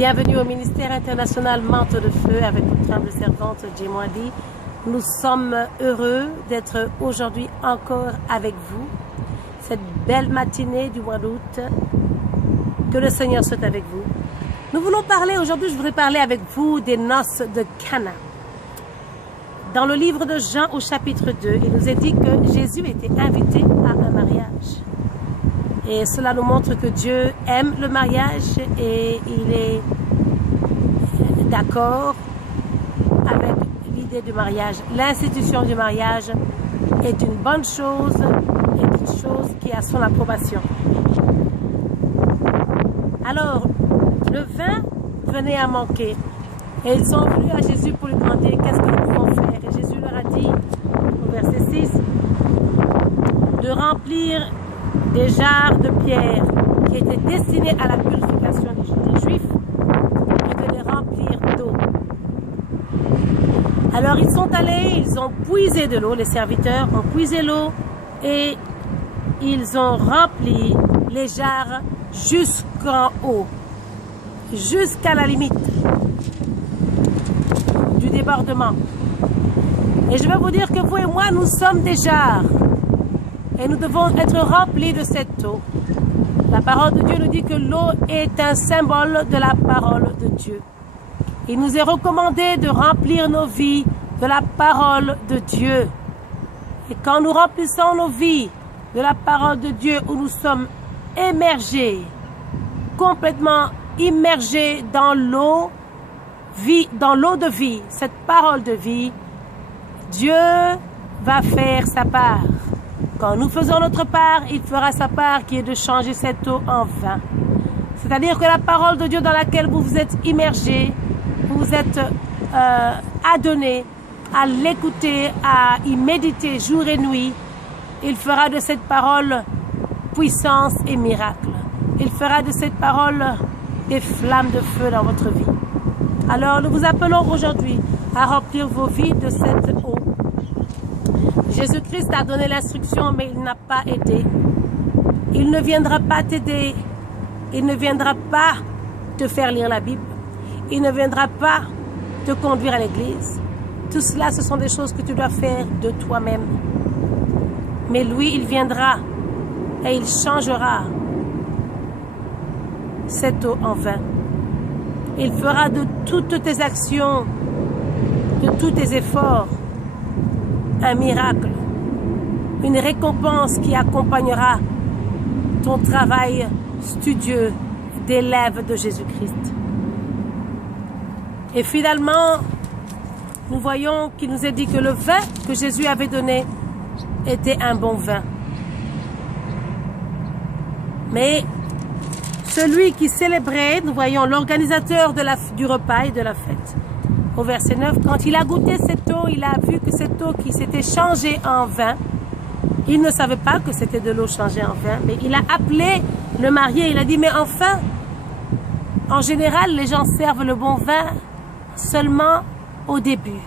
Bienvenue au ministère international Manteau de Feu avec notre humble servante Djemwadi. Nous sommes heureux d'être aujourd'hui encore avec vous. Cette belle matinée du mois d'août, que le Seigneur soit avec vous. Nous voulons parler aujourd'hui, je voudrais parler avec vous des noces de Cana. Dans le livre de Jean au chapitre 2, il nous est dit que Jésus était invité à un mariage. Et cela nous montre que Dieu aime le mariage et il est d'accord avec l'idée du mariage. L'institution du mariage est une bonne chose, est une chose qui a son approbation. Alors, le vin venait à manquer. Et ils sont venus à Jésus pour lui demander qu'est-ce que nous pouvons faire. Et Jésus leur a dit, au verset 6, de remplir des jarres de pierre qui étaient destinés à la purification des Juifs et de les remplir d'eau. Alors ils sont allés, ils ont puisé de l'eau, les serviteurs ont puisé l'eau et ils ont rempli les jarres jusqu'en haut, jusqu'à la limite du débordement. Et je vais vous dire que vous et moi, nous sommes des jarres. Et nous devons être remplis de cette eau. La parole de Dieu nous dit que l'eau est un symbole de la parole de Dieu. Il nous est recommandé de remplir nos vies de la parole de Dieu. Et quand nous remplissons nos vies de la parole de Dieu, où nous sommes émergés, complètement immergés dans l'eau de vie, cette parole de vie, Dieu va faire sa part. Quand nous faisons notre part, il fera sa part qui est de changer cette eau en vin. C'est-à-dire que la parole de Dieu dans laquelle vous vous êtes immergés, vous vous êtes adonnés à l'écouter, à y méditer jour et nuit, il fera de cette parole puissance et miracle. Il fera de cette parole des flammes de feu dans votre vie. Alors nous vous appelons aujourd'hui à remplir vos vies de cette eau. Jésus-Christ a donné l'instruction, mais il n'a pas aidé. Il ne viendra pas t'aider. Il ne viendra pas te faire lire la Bible. Il ne viendra pas te conduire à l'église. Tout cela, ce sont des choses que tu dois faire de toi-même. Mais lui, il viendra et il changera cette eau en vin. Il fera de toutes tes actions, de tous tes efforts, un miracle, une récompense qui accompagnera ton travail studieux d'élève de Jésus-Christ. Et finalement, nous voyons qu'il nous est dit que le vin que Jésus avait donné était un bon vin. Mais celui qui célébrait, nous voyons l'organisateur du repas et de la fête, au verset 9, quand il a goûté cette eau, il a vu que cette eau qui s'était changée en vin, il ne savait pas que c'était de l'eau changée en vin, mais il a appelé le marié, il a dit, mais enfin, en général, les gens servent le bon vin seulement au début.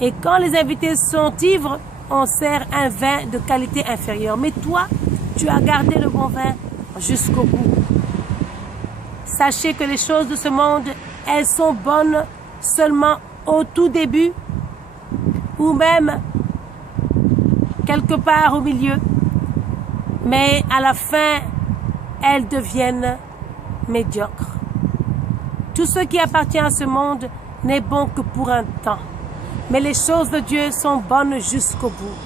Et quand les invités sont ivres, on sert un vin de qualité inférieure. Mais toi, tu as gardé le bon vin jusqu'au bout. Sachez que les choses de ce monde, elles sont bonnes seulement au tout début ou même quelque part au milieu, mais à la fin elles deviennent médiocres. Tout ce qui appartient à ce monde n'est bon que pour un temps, mais les choses de Dieu sont bonnes jusqu'au bout,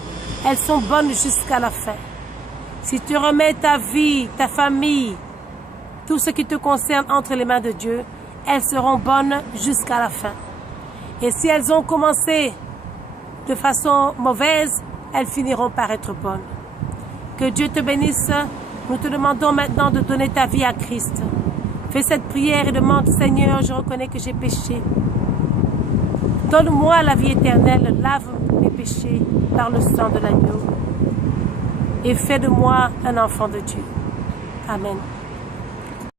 elles sont bonnes jusqu'à la fin. Si tu remets ta vie, ta famille, tout ce qui te concerne entre les mains de Dieu, elles seront bonnes jusqu'à la fin. Et si elles ont commencé de façon mauvaise, elles finiront par être bonnes. Que Dieu te bénisse. Nous te demandons maintenant de donner ta vie à Christ. Fais cette prière et demande, Seigneur, je reconnais que j'ai péché. Donne-moi la vie éternelle, lave mes péchés par le sang de l'agneau. Et fais de moi un enfant de Dieu. Amen.